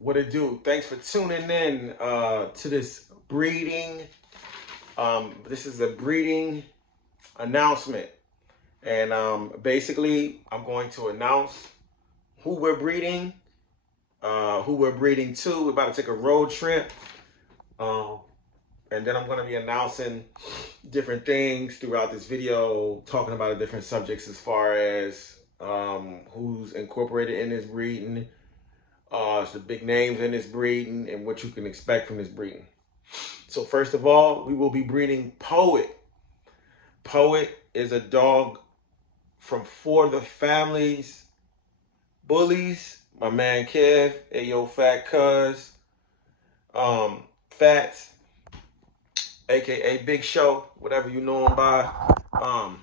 What it do? Thanks for tuning in to this breeding. This is a breeding announcement, and basically, I'm going to announce who we're breeding, who we're breeding to. We're about to take a road trip, um, and then I'm going to be announcing different things throughout this video, talking about the different subjects as far as who's incorporated in this breeding, the big names in this breeding, and what you can expect from this breeding. So first of all, we will be breeding Poet. Poet is a dog from For the Families Bullies. My man Kev, Ayo Fat Cuz, Fats, aka Big Show, whatever you know him by. Um,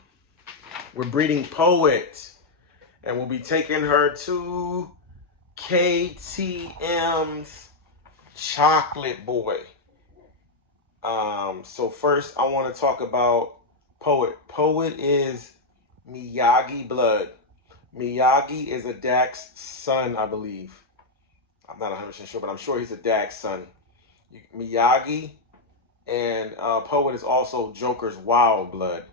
we're breeding Poet, and we'll be taking her to KTM's Chocolate Boy. So first I want to talk about Poet. Poet is Miyagi blood. Miyagi is a Dak's son, I believe. I'm not 100% sure, but I'm sure he's a Dak's son. Miyagi and Poet is also Joker's wild blood.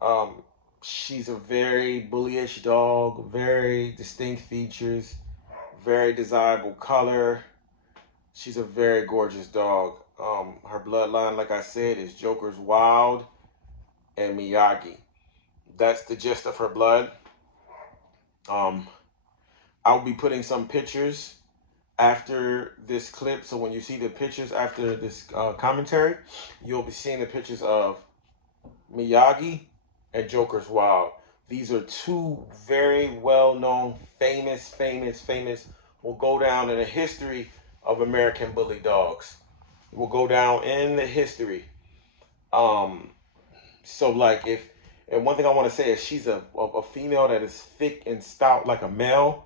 Um, she's a very bullyish dog, very distinct features, very desirable color. She's a very gorgeous dog. Her bloodline, like I said, is Joker's Wild and Miyagi. That's the gist of her blood. Um, I'll be putting some pictures after this clip. So when you see the pictures after this commentary, you'll be seeing the pictures of Miyagi and Joker's Wild. These are two very well-known, famous, will go down in the history of American Bully dogs. Will go down in the history. Um, so like if, and one thing I want to say is she's a female that is thick and stout like a male.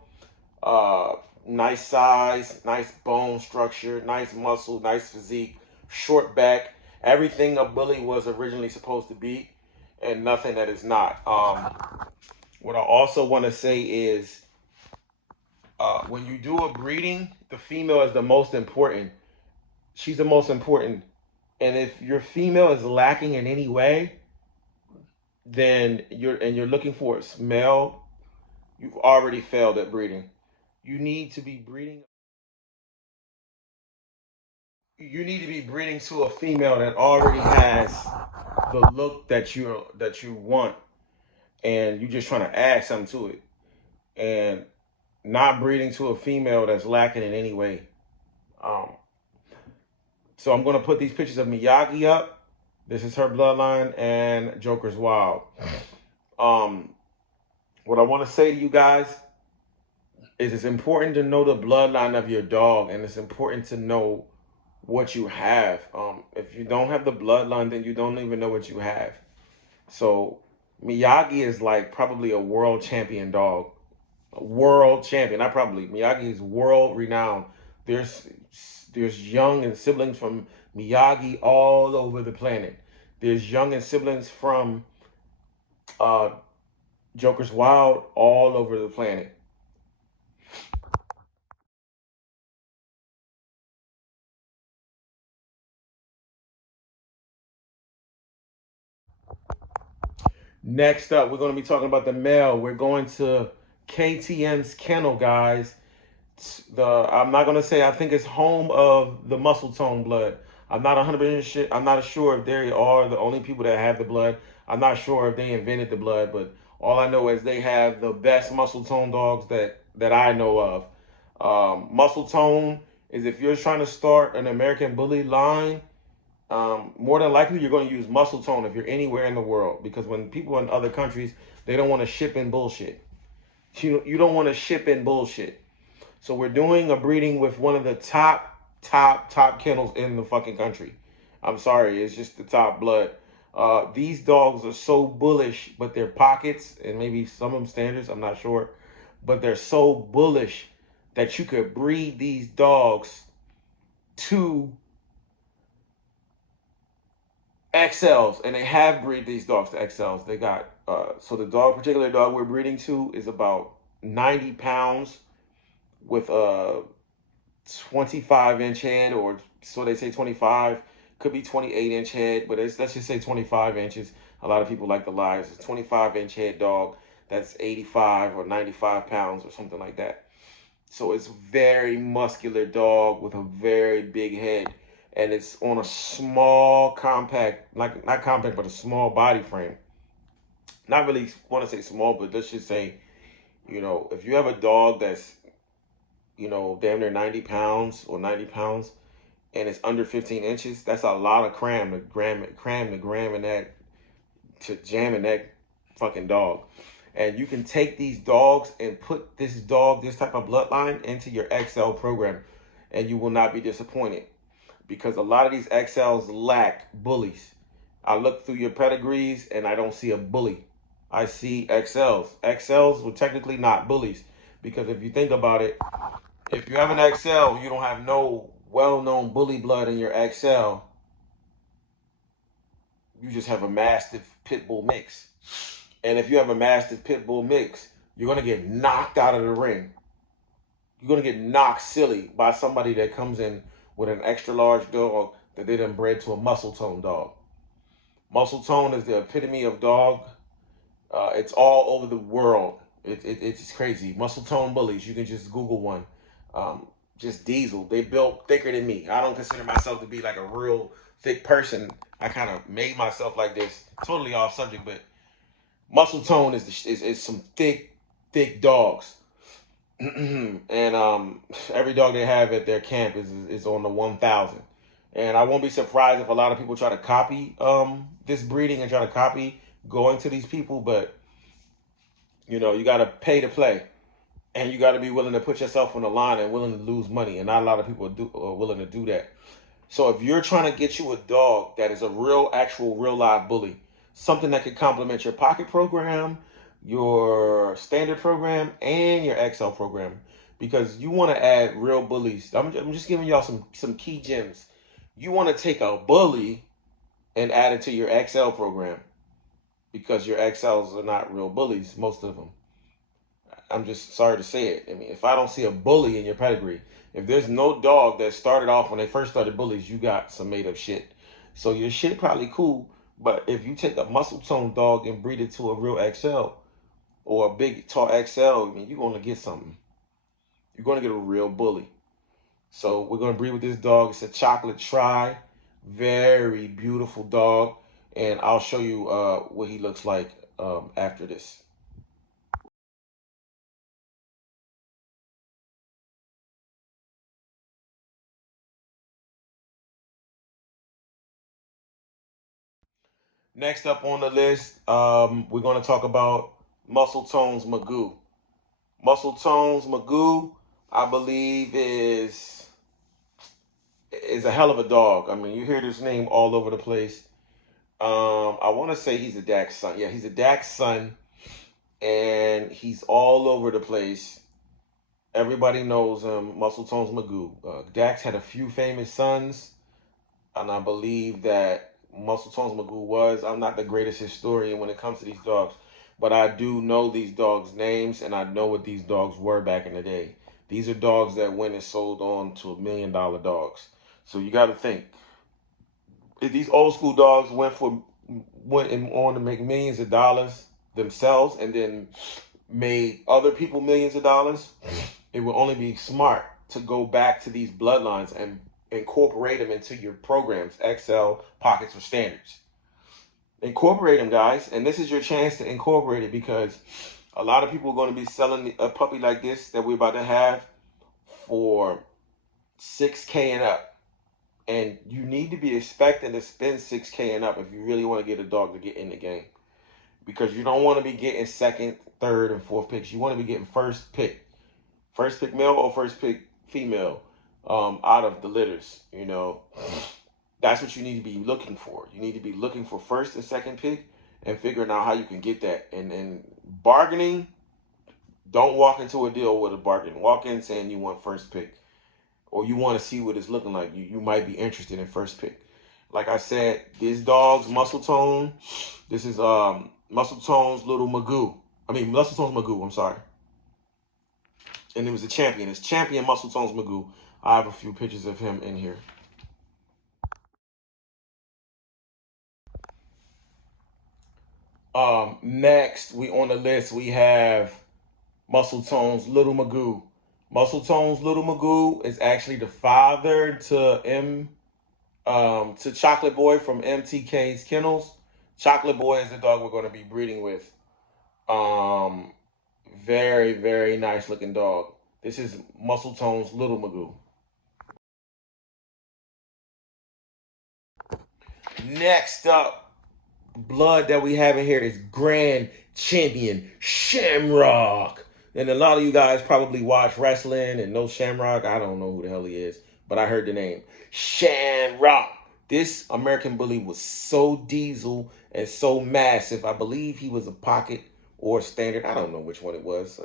Uh, Nice size, nice bone structure, nice muscle, nice physique, short back. Everything a bully was originally supposed to be, and nothing that is not. What I also want to say is, when you do a breeding, the female is the most important. She's the most important. And if your female is lacking in any way, then you're looking for a male, you've already failed at breeding. You need to be breeding. You need to be breeding to a female that already has the look that you want, and you're just trying to add something to it, and not breeding to a female that's lacking in any way. Um, so I'm gonna put these pictures of Miyagi up. This is her bloodline and Joker's Wild. Um, what I want to say to you guys is it's important to know the bloodline of your dog, and it's important to know what you have. If you don't have the bloodline, then you don't even know what you have. So Miyagi is like probably a world champion dog, a world champion. Not probably. Miyagi is world renowned. There's there's young and siblings from Miyagi all over the planet. There's young and siblings from uh, Joker's Wild all over the planet. Next up, we're going to be talking about the male. We're going to KTM's kennel, guys. I'm not gonna say I think it's home of the MuscleTone blood. I'm not 100% sure. I'm not sure if they are the only people that have the blood. I'm not sure if they invented the blood, but all I know is they have the best MuscleTone dogs that I know of. MuscleTone is if you're trying to start an American Bully line, more than likely you're going to use MuscleTone if you're anywhere in the world, because when people in other countries, they don't want to ship in bullshit. You don't want to ship in bullshit. So we're doing a breeding with one of the top kennels in the fucking country. I'm sorry, it's just the top blood. These dogs are so bullish, but their pockets and maybe some of them standards, I'm not sure, but they're so bullish that you could breed these dogs to XLs, and they have breed these dogs to XLs. They got so the particular dog we're breeding to is about 90 pounds with 25-inch head, or so they say 25, could be 28-inch head, but let's just say 25 inches. A lot of people like to lie. It's a 25-inch head dog that's 85 or 95 pounds or something like that. So it's very muscular dog with a very big head, and it's on a small, compact, like not compact, but a small body frame. Not really want to say small, but let's just say, if you have a dog that's, damn near 90 pounds or 90 pounds, and it's under 15 inches, that's a lot of cram in that, to jam in that fucking dog. And you can take these dogs and put this type of bloodline into your XL program, and you will not be disappointed, because a lot of these XLs lack bullies. I look through your pedigrees and I don't see a bully. I see XLs. XLs were technically not bullies, because if you think about it, if you have an XL, you don't have no well-known bully blood in your XL. You just have a Mastiff Pit Bull mix. And if you have a Mastiff Pit Bull mix, you're going to get knocked out of the ring. You're going to get knocked silly by somebody that comes in with an extra large dog that they done bred to a MuscleTone dog. MuscleTone is the epitome of dog. It's all over the world. It's crazy. MuscleTone bullies. You can just Google one. Just Diesel. They built thicker than me. I don't consider myself to be like a real thick person. I kind of made myself like this. Totally off subject, but MuscleTone is some thick dogs. And every dog they have at their camp is on the 1,000. And I won't be surprised if a lot of people try to copy this breeding and try to copy going to these people, but you got to pay to play, and you got to be willing to put yourself on the line and willing to lose money, and not a lot of people are willing to do that. So if you're trying to get you a dog that is a real live bully, something that could complement your pocket program, your standard program, and your XL program, because you want to add real bullies. I'm just giving y'all some key gems. You want to take a bully and add it to your XL program, because your XLs are not real bullies, most of them. I'm just sorry to say it. I mean, if I don't see a bully in your pedigree, if there's no dog that started off when they first started bullies, you got some made up shit. So your shit probably cool, but if you take a MuscleTone dog and breed it to a real XL or a big tall XL, I mean, you're going to get something. You're going to get a real bully. So we're going to breed with this dog. It's a chocolate tri, very beautiful dog, and I'll show you what he looks like after this. Next up on the list, we're going to talk about MuscleTone's Magoo. MuscleTone's Magoo, I believe, is a hell of a dog. I mean, you hear this name all over the place. I want to say he's a Dax son. Yeah, he's a Dax son, and he's all over the place. Everybody knows him. MuscleTone's Magoo. Dax had a few famous sons, and I believe that MuscleTone's Magoo was. I'm not the greatest historian when it comes to these dogs, but I do know these dogs' names, and I know what these dogs were back in the day. These are dogs that went and sold on to $1 million dogs. So you got to think, if these old school dogs went on to make millions of dollars themselves, and then made other people millions of dollars, it would only be smart to go back to these bloodlines and incorporate them into your programs, XL, pockets, or standards. Incorporate them, guys, and this is your chance to incorporate it, because a lot of people are going to be selling a puppy like this that we're about to have for $6K and up. And you need to be expecting to spend $6K and up if you really want to get a dog to get in the game. Because you don't want to be getting second, third, and fourth picks. You want to be getting first pick. First pick male or first pick female out of the litters. That's what you need to be looking for. You need to be looking for first and second pick and figuring out how you can get that. And bargaining, don't walk into a deal with a bargain. Walk in saying you want first pick, or you want to see what it's looking like. You might be interested in first pick. Like I said, this dog's MuscleTone. This is MuscleTone's little Magoo. MuscleTone's Magoo, I'm sorry. And it was a champion. It's champion MuscleTones Magoo. I have a few pictures of him in here. Next, we on the list, we have MuscleTone's Little Magoo. MuscleTone's Little Magoo is actually the father to Chocolate Boy from MTK's Kennels. Chocolate Boy is the dog we're going to be breeding with. Um, Very, very nice looking dog. This is MuscleTone's Little Magoo. Next up, blood that we have in here is Grand Champion Shamrock. And a lot of you guys probably watch wrestling and know Shamrock. I don't know who the hell he is, but I heard the name. Shamrock. This American Bully was so diesel and so massive. I believe he was a pocket or standard. I don't know which one it was.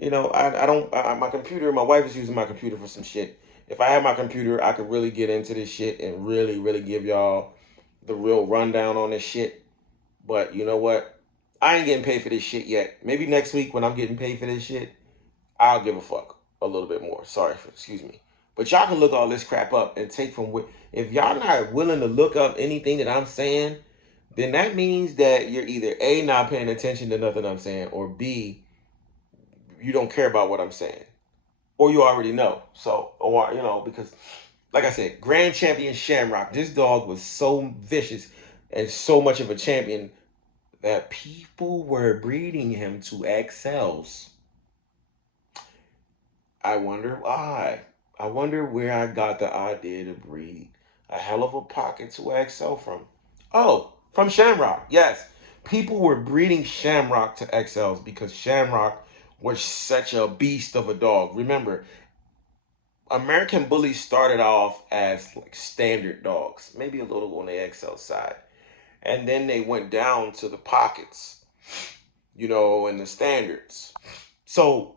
My computer, my wife is using my computer for some shit. If I had my computer, I could really get into this shit and really, really give y'all the real rundown on this shit. But you know what? I ain't getting paid for this shit yet. Maybe next week when I'm getting paid for this shit, I'll give a fuck a little bit more. Excuse me. But y'all can look all this crap up and take from what. If y'all not willing to look up anything that I'm saying, then that means that you're either A, not paying attention to nothing I'm saying, or B, you don't care about what I'm saying. Or you already know. Because like I said, Grand Champion Shamrock, this dog was so vicious and so much of a champion that people were breeding him to XLs. I wonder why. I wonder where I got the idea to breed a hell of a pocket to XL from. Oh, from Shamrock. Yes. People were breeding Shamrock to XLs because Shamrock was such a beast of a dog. Remember, American Bullies started off as like standard dogs, maybe a little on the XL side. And then they went down to the pockets, and the standards. So,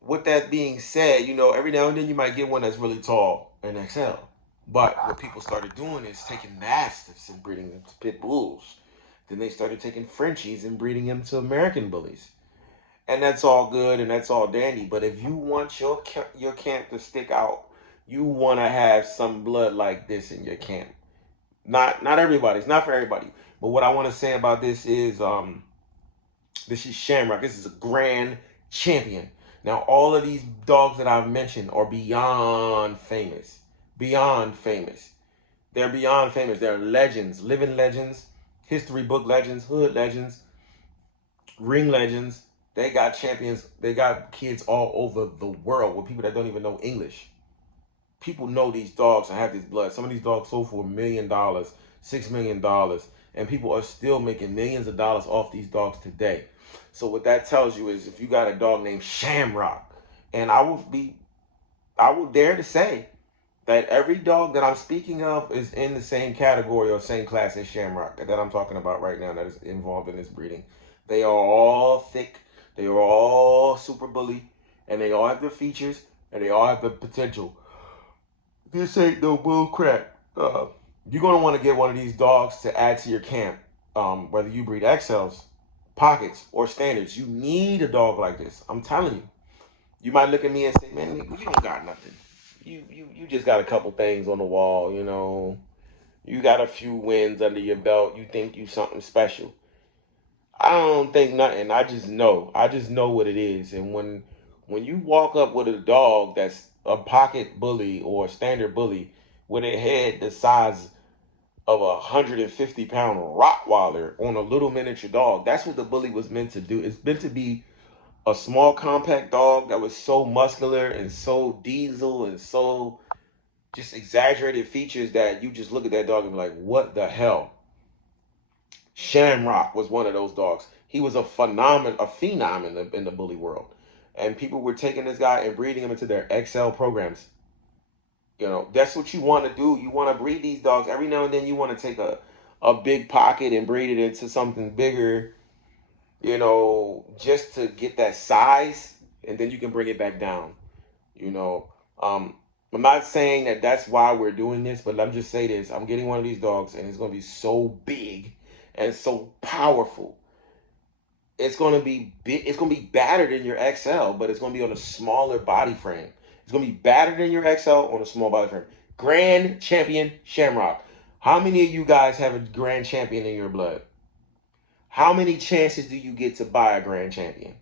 with that being said, every now and then you might get one that's really tall in XL. But what people started doing is taking Mastiffs and breeding them to Pit Bulls. Then they started taking Frenchies and breeding them to American Bullies. And that's all good and that's all dandy. But if you want your camp to stick out, you want to have some blood like this in your camp. Not everybody. It's not for everybody. But what I want to say about this is Shamrock. This is a grand champion. Now, all of these dogs that I've mentioned are beyond famous. Beyond famous. They're beyond famous. They're legends, living legends, history book legends, hood legends, ring legends. They got champions. They got kids all over the world with people that don't even know English. People know these dogs and have this blood. Some of these dogs sold for $1 million, $6 million, and people are still making millions of dollars off these dogs today. So what that tells you is if you got a dog named Shamrock, and I would dare to say that every dog that I'm speaking of is in the same category or same class as Shamrock that I'm talking about right now that is involved in this breeding. They are all thick, they are all super bully, and they all have the features, and they all have the potential. This ain't no bull crap. You're going to want to get one of these dogs to add to your camp. Whether you breed XLs, pockets, or standards, you need a dog like this. I'm telling you. You might look at me and say, man, you don't got nothing. You just got a couple things on the wall, You got a few wins under your belt. You think you something special. I don't think nothing. I just know. I just know what it is. And when you walk up with a dog that's a pocket bully or a standard bully with a head the size of a 150-pound Rottweiler on a little miniature dog, that's what the bully was meant to do. It's meant to be a small, compact dog that was so muscular and so diesel and so just exaggerated features that you just look at that dog and be like, what the hell? Shamrock was one of those dogs. He was a phenom in the bully world. And people were taking this guy and breeding him into their XL programs. That's what you want to do. You want to breed these dogs. Every now and then you want to take a big pocket and breed it into something bigger, just to get that size, and then you can bring it back down. I'm not saying that that's why we're doing this, but let me just say this. I'm getting one of these dogs, and it's going to be so big and so powerful it's gonna be big, it's gonna be battered in your XL, but it's gonna be on a smaller body frame. It's gonna be battered in your XL on a small body frame. Grand Champion Shamrock. How many of you guys have a Grand Champion in your blood? How many chances do you get to buy a Grand Champion?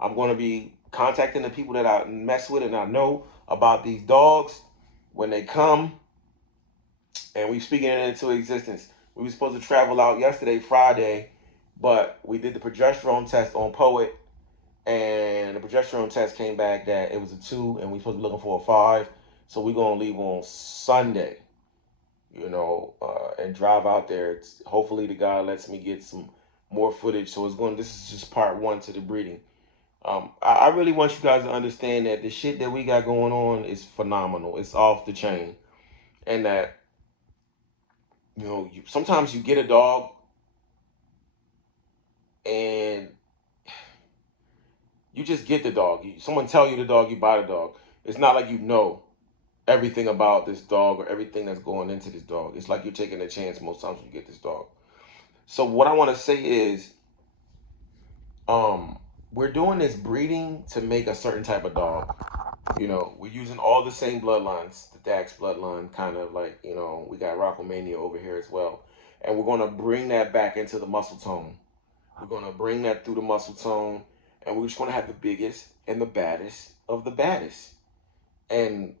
I'm going to be contacting the people that I mess with and I know about these dogs when they come, and we speaking it into existence. We were supposed to travel out yesterday, Friday, but we did the progesterone test on Poet, and the progesterone test came back that it was a 2, and we supposed to be looking for a 5. So we're going to leave on Sunday, and drive out there. Hopefully the guy lets me get some more footage. So this is just part 1 to the breeding. I really want you guys to understand that the shit that we got going on is phenomenal. It's off the chain. And that, sometimes you get a dog and you just get the dog. Someone tell you the dog, you buy the dog. It's not like you know everything about this dog or everything that's going into this dog. It's like you're taking a chance most times when you get this dog. So what I want to say is, we're doing this breeding to make a certain type of dog. We're using all the same bloodlines, the Dax bloodline, kind of like, we got Rockomania over here as well. And we're going to bring that back into the MuscleTone. We're going to bring that through the MuscleTone, and we're just going to have the biggest and the baddest of the baddest. And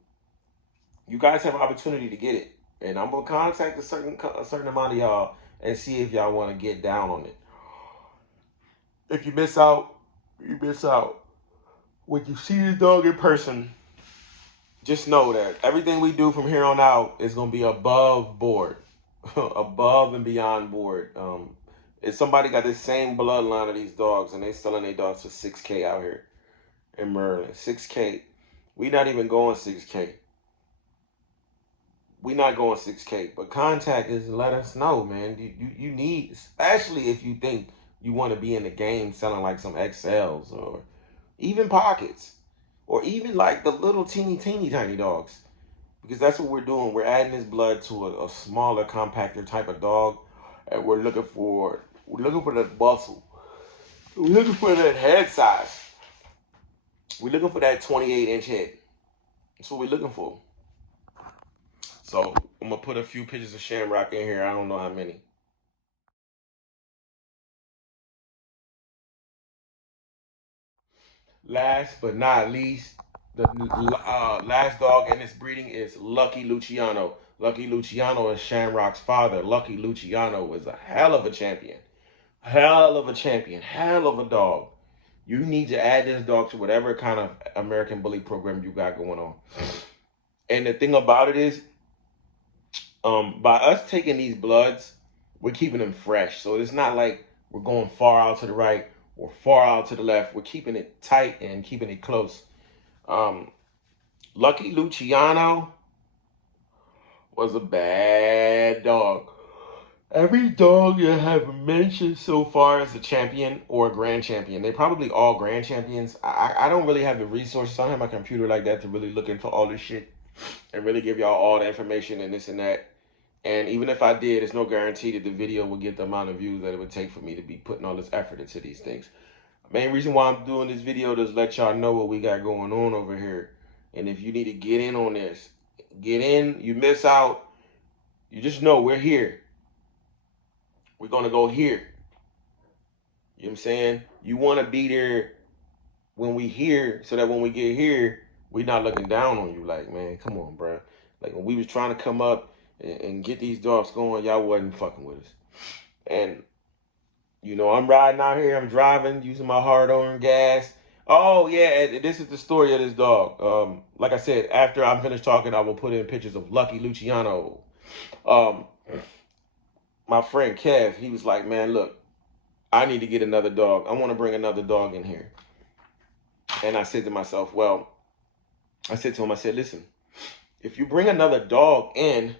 you guys have an opportunity to get it. And I'm going to contact a certain amount of y'all and see if y'all want to get down on it. If you miss out, you miss out. When you see the dog in person, just know that everything we do from here on out is going to be above board, above and beyond board. If somebody got the same bloodline of these dogs and they selling their dogs for $6K out here in Maryland, $6K, we not even going $6K. We not going $6K, but contact us and let us know, man. You need, especially if you think you want to be in the game selling like some XLs or even pockets, or even like the little teeny tiny dogs, because that's what we're doing. We're adding this blood to a smaller, compactor type of dog, and we're looking for that muscle. We're looking for that head size. We're looking for that 28-inch head. That's what we're looking for. So I'm gonna put a few pictures of Shamrock in here. I don't know how many. Last but not least, the last dog in this breeding is Lucky Luciano. Lucky Luciano is Shamrock's father. Lucky Luciano is a hell of a champion. Hell of a champion. Hell of a dog. You need to add this dog to whatever kind of American Bully program you got going on. And the thing about it is, by us taking these bloods, we're keeping them fresh. So it's not like we're going far out to the right or far out to the left. We're keeping it tight and keeping it close. Lucky Luciano was a bad dog. Every dog you have mentioned so far is a champion or a grand champion. They're probably all grand champions. I don't really have the resources. I don't have my computer like that to really look into all this shit and really give y'all all the information and this and that. And even if I did, it's no guarantee that the video will get the amount of views that it would take for me to be putting all this effort into these things. The main reason why I'm doing this video is to let y'all know what we got going on over here. And if you need to get in on this, get in. You miss out, you just know we're here. We're going to go here. You know what I'm saying? You want to be there when we here, so that when we get here, we're not looking down on you like, man, come on, bro. Like when we was trying to come up and get these dogs going, y'all wasn't fucking with us. And, I'm riding out here, I'm driving, using my hard-earned gas. Oh, yeah, this is the story of this dog. Like I said, after I'm finished talking, I will put in pictures of Lucky Luciano. My friend Kev, he was like, man, look, I need to get another dog. I want to bring another dog in here. And I said to myself, I said to him, listen, if you bring another dog in,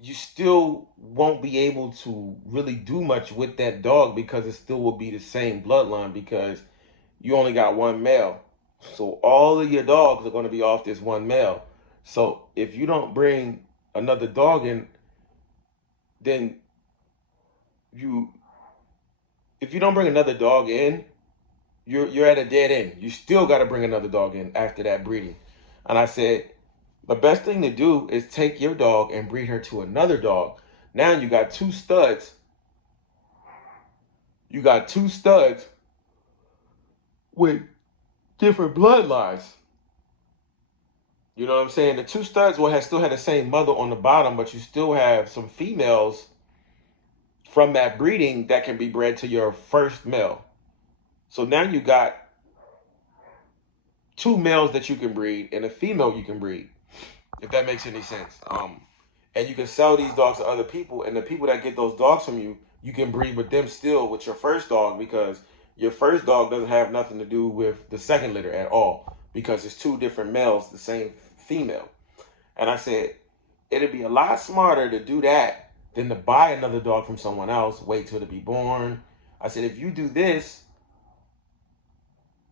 you still won't be able to really do much with that dog because it still will be the same bloodline because you only got one male. So all of your dogs are going to be off this one male. So if you don't bring another dog in, then if you don't bring another dog in, you're at a dead end. You still got to bring another dog in after that breeding. And I said, the best thing to do is take your dog and breed her to another dog. Now you got two studs. You got two studs with different bloodlines. You know what I'm saying? The two studs will still have the same mother on the bottom, but you still have some females from that breeding that can be bred to your first male. So now you got two males that you can breed and a female you can breed, if that makes any sense. And you can sell these dogs to other people, and the people that get those dogs from you, you can breed with them still with your first dog, because your first dog doesn't have nothing to do with the second litter at all, because it's two different males, the same female. And I said, it'd be a lot smarter to do that than to buy another dog from someone else, wait till it be born. I said, if you do this,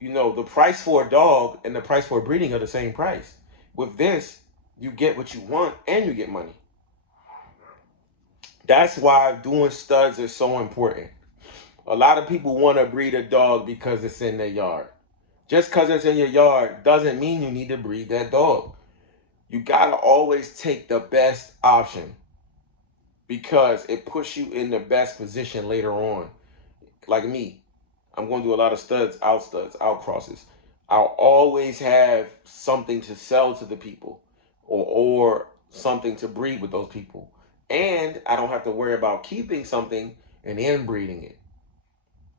you know, the price for a dog and the price for a breeding are the same price. With this, you get what you want and you get money. That's why doing studs is so important. A lot of people want to breed a dog because it's in their yard. Just because it's in your yard doesn't mean you need to breed that dog. You got to always take the best option, because it puts you in the best position later on. Like me, I'm going to do a lot of studs, out crosses. I'll always have something to sell to the people, or something to breed with those people. And I don't have to worry about keeping something and inbreeding it.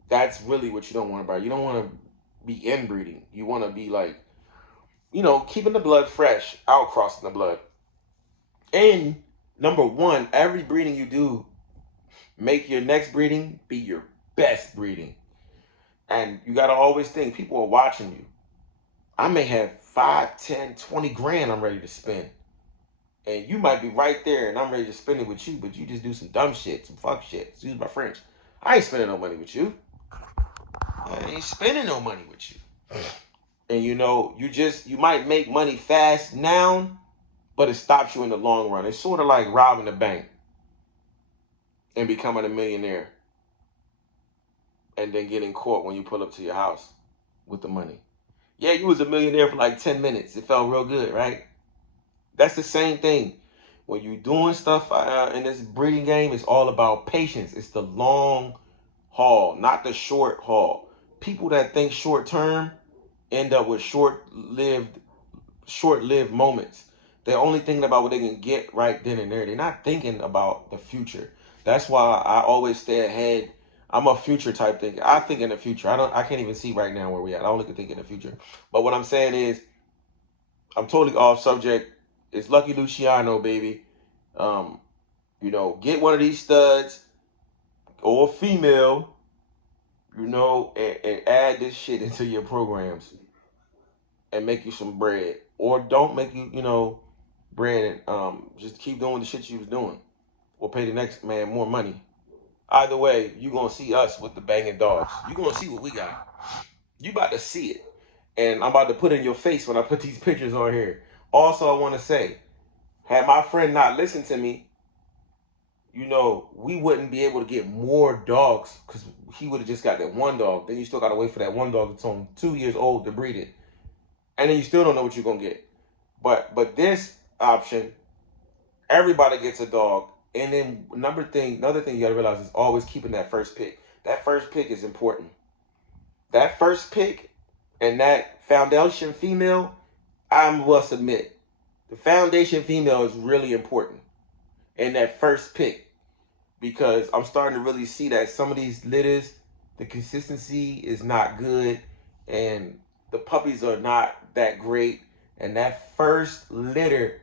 That's really what you don't want about. You don't want to be inbreeding. You want to be like, you know, keeping the blood fresh, outcrossing the blood. And number one, every breeding you do, make your next breeding be your best breeding. And you got to always think people are watching you. I may have 5, 10, 20 grand I'm ready to spend. And you might be right there and I'm ready to spend it with you, but you just do some dumb shit, some fuck shit. Excuse my French. I ain't spending no money with you. I ain't spending no money with you. And you know, you might make money fast now, but it stops you in the long run. It's sort of like robbing a bank and becoming a millionaire and then getting caught when you pull up to your house with the money. Yeah, you was a millionaire for like 10 minutes. It felt real good, right? That's the same thing. When you're doing stuff in this breeding game, it's all about patience. It's the long haul, not the short haul. People that think short term end up with short-lived moments. They're only thinking about what they can get right then and there. They're not thinking about the future. That's why I always stay ahead. I'm a future type thinker. I think in the future. I can't even see right now where we at. I only can think in the future. But what I'm saying is, I'm totally off subject. It's Lucky Luciano, baby. You know, get one of these studs or a female, you know, and add this shit into your programs and make you some bread. Or don't make you, you know, bread, and just keep doing the shit you was doing. Or pay the next man more money. Either way, you gonna see us with the banging dogs. You gonna see what we got. You about to see it. And I'm about to put it in your face when I put these pictures on here. Also, I want to say, had my friend not listened to me, you know, we wouldn't be able to get more dogs, because he would have just got that one dog. Then you still got to wait for that one dog that's on 2 years old to breed it. And then you still don't know what you're going to get. But this option, everybody gets a dog. And then another thing you got to realize is always keeping that first pick. That first pick is important. That first pick and that foundation female, I must admit, the foundation female is really important in that first pick, because I'm starting to really see that some of these litters, the consistency is not good and the puppies are not that great. And that first litter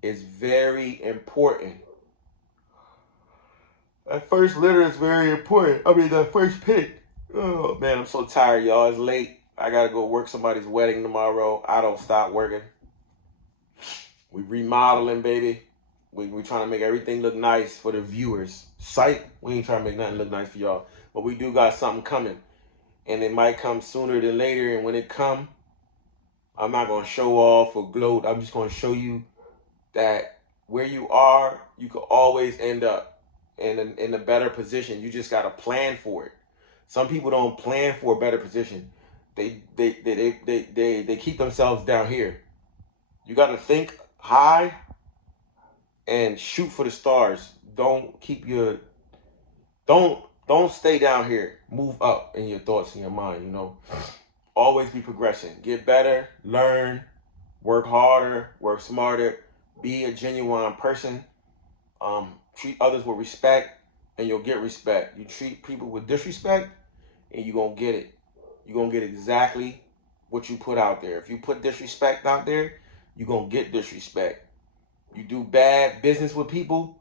is very important. That first litter is very important. I mean, that first pick. Oh, man, I'm so tired, y'all. It's late. I got to go work somebody's wedding tomorrow. I don't stop working. We remodeling, baby. We trying to make everything look nice for the viewers. Sight, we ain't trying to make nothing look nice for y'all. But we do got something coming. And it might come sooner than later. And when it come, I'm not going to show off or gloat. I'm just going to show you that where you are, you can always end up. in a better position. You just got to plan for it. Some people don't plan for a better position. They keep themselves down here. You got to think high and shoot for the stars. Don't stay down here. Move up in your thoughts and your mind, you know. Always be progressing. Get better, learn, work harder, work smarter, be a genuine person. Treat others with respect and you'll get respect. You treat people with disrespect and you're going to get it. You're going to get exactly what you put out there. If you put disrespect out there, you're going to get disrespect. You do bad business with people,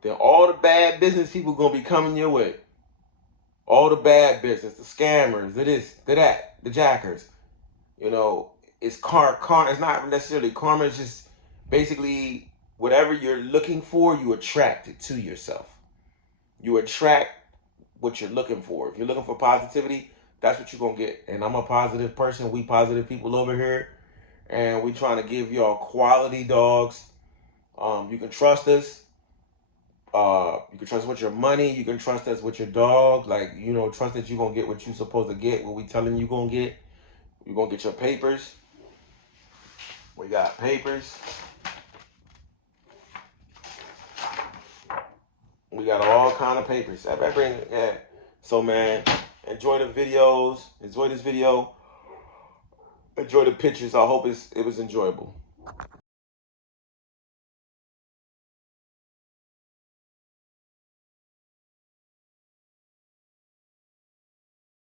then all the bad business people going to be coming your way. All the bad business, the scammers, the this, the that, the jackers. You know, it's karma. It's not necessarily karma. It's just basically whatever you're looking for, you attract it to yourself. You attract what you're looking for. If you're looking for positivity, that's what you're going to get. And I'm a positive person. We positive people over here. And we trying to give y'all quality dogs. You can trust us. You can trust us with your money. You can trust us with your dog. Like, you know, trust that you're going to get what you're supposed to get. What we telling you going to get. You're going to get your papers. We got papers. We got all kind of papers. Yeah. So, man, enjoy the videos. Enjoy this video. Enjoy the pictures. I hope it was enjoyable.